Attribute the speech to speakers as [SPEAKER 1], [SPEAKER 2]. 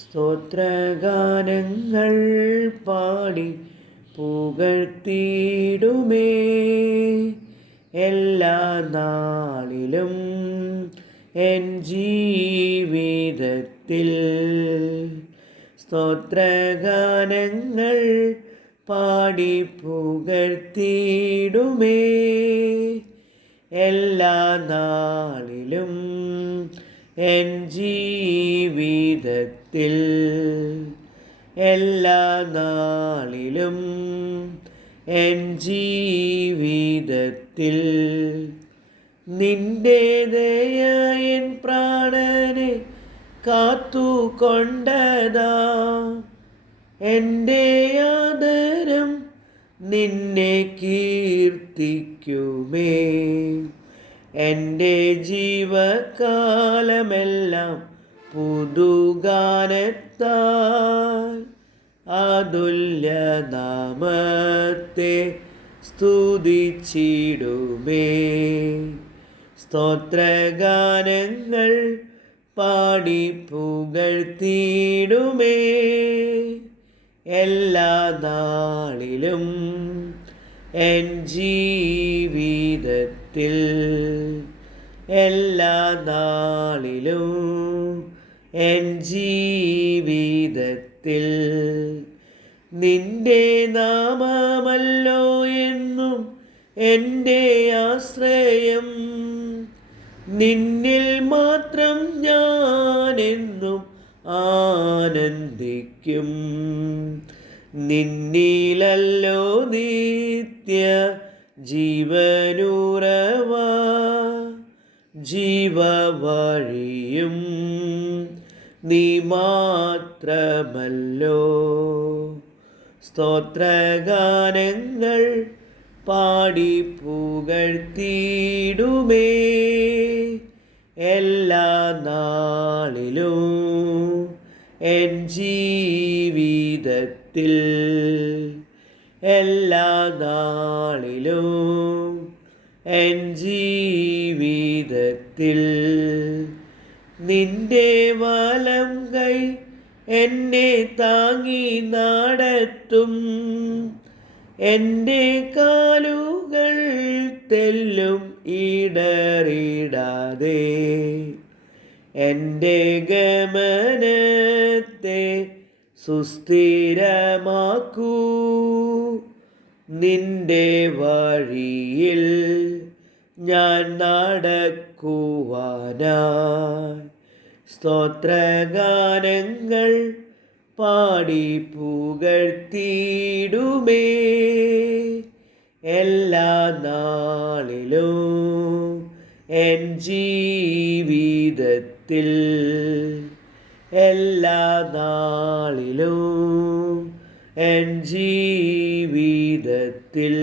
[SPEAKER 1] സ്തോത്രഗാനങ്ങൾ പാടി പുകഴ്ത്തിയിടുമേ. എല്ലാ നാളിലും എൻ ജീവിതത്തിൽ സ്തോത്രഗാനങ്ങൾ പാടി പുകഴ്ത്തിയിടുമേ. എല്ലാ നാളിലും എൻ ജീവിതത്തിൽ എല്ലാ നാളിലും എൻ ജീവിതത്തിൽ നിന്റെ ദയൻ പ്രാണനെ കാത്തുകൊണ്ടതാ. എന്റെ ആദരം നിന്നെ കീർത്തിക്കുമേ. എന്റെ ജീവകാലമെല്ലാം പുതുഗാനത്താൽ അതുല്യനാമത്തെ സ്തുതിച്ചിടുമേ. സ്തോത്രഗാനങ്ങൾ പാടി പുകഴ്ത്തിയിടുമേ എല്ലാ നാളിലും എൻ ജീവിതത്തിൽ എല്ലാ നാളിലും എൻ ജീവിതത്തിൽ. നിന്റെ നാമമല്ലോ എന്നും എന്റെ ആശ്രയം. നിന്നിൽ മാത്രം ഞാനെന്നും ആനന്ദിക്കും. നിന്നിലല്ലോ നിത്യ ജീവനുറവ. ജീവവഴിയും നീ മാത്രമല്ലോ. സ്തോത്രഗാനങ്ങൾ പാടി പുകഴ്ത്തിയിടുമേ എല്ലാ നാളിലും എൻ ജീവിതത്തിൽ എല്ലാ നാളിലും എൻ ജീവിതത്തിൽ നിന്റെ വലം കൈ എന്നെ താങ്ങി നടത്തും. എന്റെ കാലുകൾ തെല്ലും ഇടറിടാതെ എന്റെ ഗമനത്തെ സുസ്ഥിരമാക്കൂ. നിന്റെ വഴിയിൽ ഞാൻ നടക്കുവാനായി. സ്തോത്രഗാനങ്ങൾ പാടി പുകഴ്ത്തിയിടുമേ. എല്ലാ നാളിലും എൻ ജീവിതത്തിൽ എല്ലാ നാളിലും എൻ ജീവിതത്തിൽ